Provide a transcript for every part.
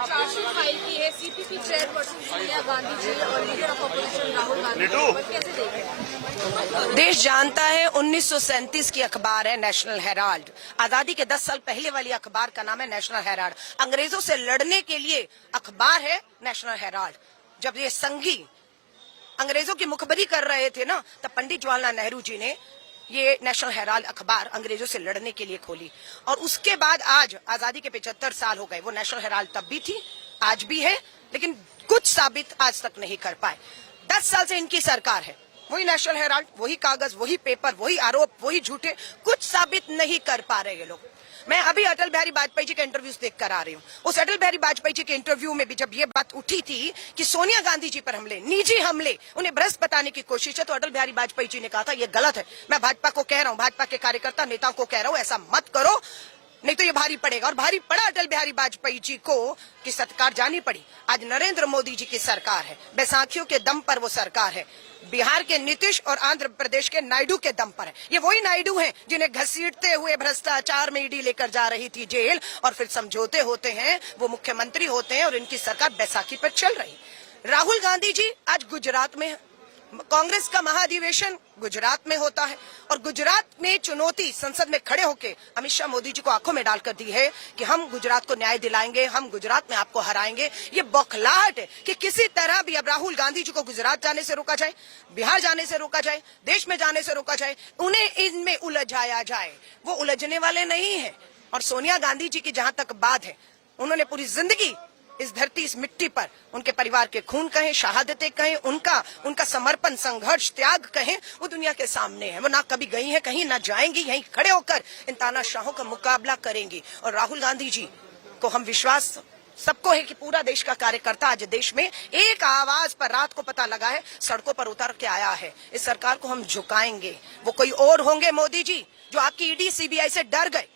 Chargesheet file की है CPP chairperson Sonia Gandhi ji और leader of opposition Rahul Gandhi ji, कैसे देख रहे हैं? देश जानता है 1937 की अखबार है नेशनल हेराल्ड। आजादी के 10 साल पहले वाली अखबार का नाम है नेशनल हेराल्ड। अंग्रेजों से लड़ने के लिए अखबार है नेशनल हेराल्ड। जब ये संघी अंग्रेजों की मुखबरी कर रहे थे ना, तब पंडित जवाहरलाल नेहरू जी ने ये नेशनल हेराल्ड अखबार अंग्रेजों से लड़ने के लिए खोली। और उसके बाद आज आजादी के 75 साल हो गए। वो नेशनल हेराल्ड तब भी थी, आज भी है, लेकिन कुछ साबित आज तक नहीं कर पाए। 10 साल से इनकी सरकार है, वही नेशनल हेराल्ड, वही कागज, वही पेपर, वही आरोप, वही झूठे, कुछ साबित नहीं कर पा रहे ये लोग। मैं अभी अटल बिहारी वाजपेयी जी के इंटरव्यूज देख कर आ रही हूँ। उस अटल बिहारी वाजपेयी जी के इंटरव्यू में भी जब ये बात उठी थी कि सोनिया गांधी जी पर हमले, निजी हमले, उन्हें भ्रष्ट बताने की कोशिश है, तो अटल बिहारी वाजपेयी जी ने कहा था ये गलत है। मैं भाजपा को कह रहा हूँ, भाजपा के कार्यकर्ता नेताओं को कह रहा हूँ, ऐसा मत करो, नहीं तो ये भारी पड़ेगा। और भारी पड़ा अटल बिहारी वाजपेयी जी को कि सरकार जानी पड़ी। आज नरेंद्र मोदी जी की सरकार है, बैसाखियों के दम पर वो सरकार है, बिहार के नीतीश और आंध्र प्रदेश के नायडू के दम पर है। ये वही नायडू हैं जिन्हें घसीटते हुए भ्रष्टाचार में ईडी लेकर जा रही थी जेल, और फिर समझौते होते हैं, वो मुख्यमंत्री होते हैं और इनकी सरकार बैसाखी पर चल रही। राहुल गांधी जी आज गुजरात में, कांग्रेस का महाधिवेशन गुजरात में होता है, और गुजरात में चुनौती संसद में खड़े होकर अमित शाह मोदी जी को आंखों में डालकर दी है कि हम गुजरात को न्याय दिलाएंगे, हम गुजरात में आपको हराएंगे। ये बौखलाहट है कि किसी तरह भी अब राहुल गांधी जी को गुजरात जाने से रोका जाए, बिहार जाने से रोका जाए, देश में जाने से रोका जाए, उन्हें इनमें उलझाया जाए। वो उलझने वाले नहीं है। और सोनिया गांधी जी की जहां तक बात है, उन्होंने पूरी जिंदगी इस धरती, इस मिट्टी पर उनके परिवार के खून कहें, शहादतें कहें, उनका समर्पण, संघर्ष, त्याग कहें, वो दुनिया के सामने है। वो ना कभी गई है कहीं, ना जाएंगी, यहीं खड़े होकर इन तानाशाहों का मुकाबला करेंगी। और राहुल गांधी जी को हम विश्वास सबको है कि पूरा देश का कार्यकर्ता आज देश में एक आवाज पर रात को पता लगा है, सड़कों पर उतर के आया है। इस सरकार को हम झुकाएंगे। वो कोई और होंगे मोदी जी जो आपकी ईडी सीबीआई से डर गए,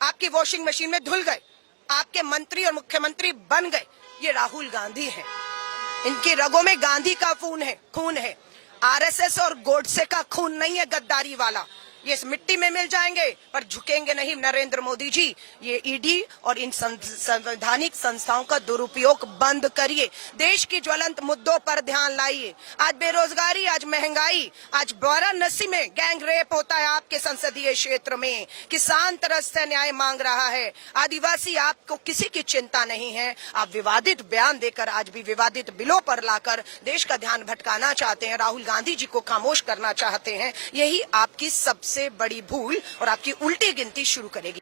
आपकी वॉशिंग मशीन में धुल गए, आपके मंत्री और मुख्यमंत्री बन गए। ये राहुल गांधी हैं। इनकी रगों में गांधी का खून है। आरएसएस और गोडसे का खून नहीं है गद्दारी वाला। ये इस मिट्टी में मिल जाएंगे पर झुकेंगे नहीं। नरेंद्र मोदी जी, ये ईडी और इन संवैधानिक संस्थाओं का दुरुपयोग बंद करिए। देश की ज्वलंत मुद्दों पर ध्यान लाइए। आज बेरोजगारी, आज महंगाई, आज वाराणसी में गैंग रेप होता है आपके संसदीय क्षेत्र में। किसान तरस से न्याय मांग रहा है। आदिवासी, आपको किसी की चिंता नहीं है। आप विवादित बयान देकर आज भी विवादित बिलों पर लाकर देश का ध्यान भटकाना चाहते हैं, राहुल गांधी जी को खामोश करना चाहते हैं। यही आपकी सबसे बड़ी भूल और आपकी उल्टी गिनती शुरू करेगी।